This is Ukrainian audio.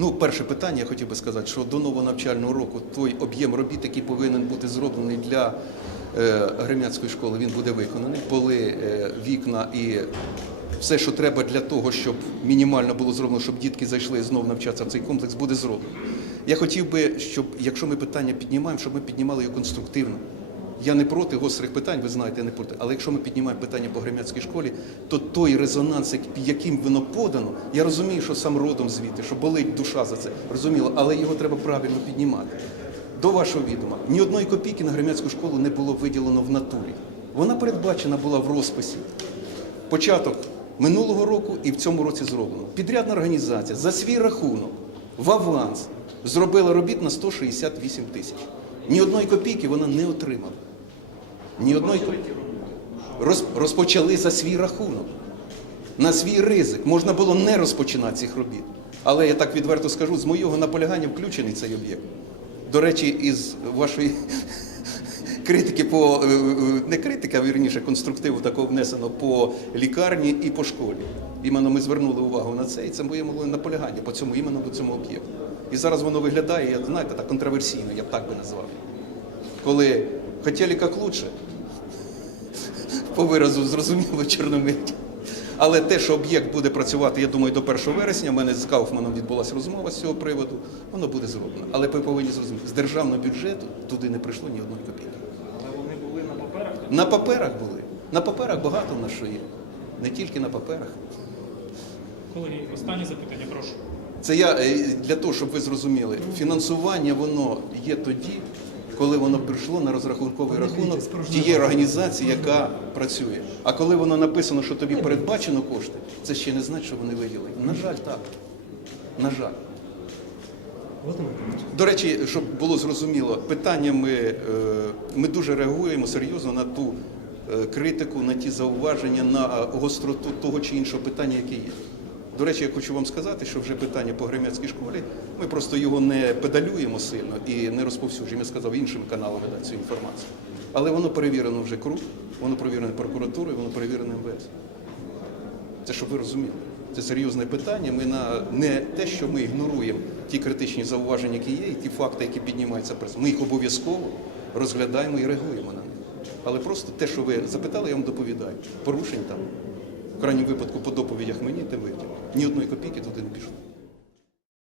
Ну, перше питання, я хотів би сказати, що до нового навчального року той об'єм робіт, який повинен бути зроблений для е, гремяцької школи, він буде виконаний. Поли, е, вікна і все, що треба для того, щоб мінімально було зроблено, щоб дітки зайшли і знову навчатися в цей комплекс, буде зроблено. Я хотів би, щоб якщо ми питання піднімаємо, щоб ми піднімали його конструктивно. Я не проти гострих питань, ви знаєте, я не проти. Але якщо ми піднімаємо питання по гремяцькій школі, то той резонанс, яким воно подано, я розумію, що сам родом звідти, що болить душа за це, розуміло, але його треба правильно піднімати. До вашого відома, ні одної копійки на гремяцьку школу не було виділено в натурі. Вона передбачена була в розписі. Початок минулого року і в цьому році зроблено. Підрядна організація за свій рахунок в аванс зробила робіт на 168 тисяч. Ні одної копійки вона не отримала. Ні одної. Роз- розпочали за свій рахунок, на свій ризик. Можна було не розпочинати цих робіт. Але я так відверто скажу, з моєго наполягання включений цей об'єкт. До речі, із вашої критики по е, е, не критика, а вірніше, конструктиву такого внесено по лікарні і по школі. Іменно ми звернули увагу на це, і це моє було наполягання по цьому іменно по цьому об'єкту. І зараз воно виглядає, я знаєте, так контроверсійно, я б так би назвав. Коли хотіли як лучше, по виразу зрозуміло чорномиті. Але те, що об'єкт буде працювати, я думаю, до 1 вересня, в мене з Кауфманом відбулася розмова з цього приводу, воно буде зроблено. Але ви повинні зрозуміти, з державного бюджету туди не прийшло ні одної копійки. Але вони були на паперах. На паперах були. На паперах багато в нас що є. Не тільки на паперах. Колеги, останнє запитання, прошу. Це я е, для того, щоб ви зрозуміли, фінансування воно є тоді, коли воно прийшло на розрахунковий рахунок тієї організації, яка працює. А коли воно написано, що тобі передбачено кошти, це ще не значить, що вони виділені. На жаль, так. На жаль. До речі, щоб було зрозуміло, питаннями е, ми дуже реагуємо серйозно на ту е, критику, на ті зауваження, на гостроту того чи іншого питання, яке є. До речі, я хочу вам сказати, що вже питання по гремяцькій школі, ми просто його не педалюємо сильно і не розповсюджуємо. Я сказав іншим каналам видати цю інформацію. Але воно перевірено вже КРУ, воно перевірено прокуратурою, воно перевірено МВС. Це щоб ви розуміли. Це серйозне питання. Ми на не те, що ми ігноруємо ті критичні зауваження, які є, і ті факти, які піднімаються пресою. Ми їх обов'язково розглядаємо і реагуємо на них. Але просто те, що ви запитали, я вам доповідаю. Порушень там, в крайньому випадку по доповідях мені, де ви. Ні одної копійки туди не пішло.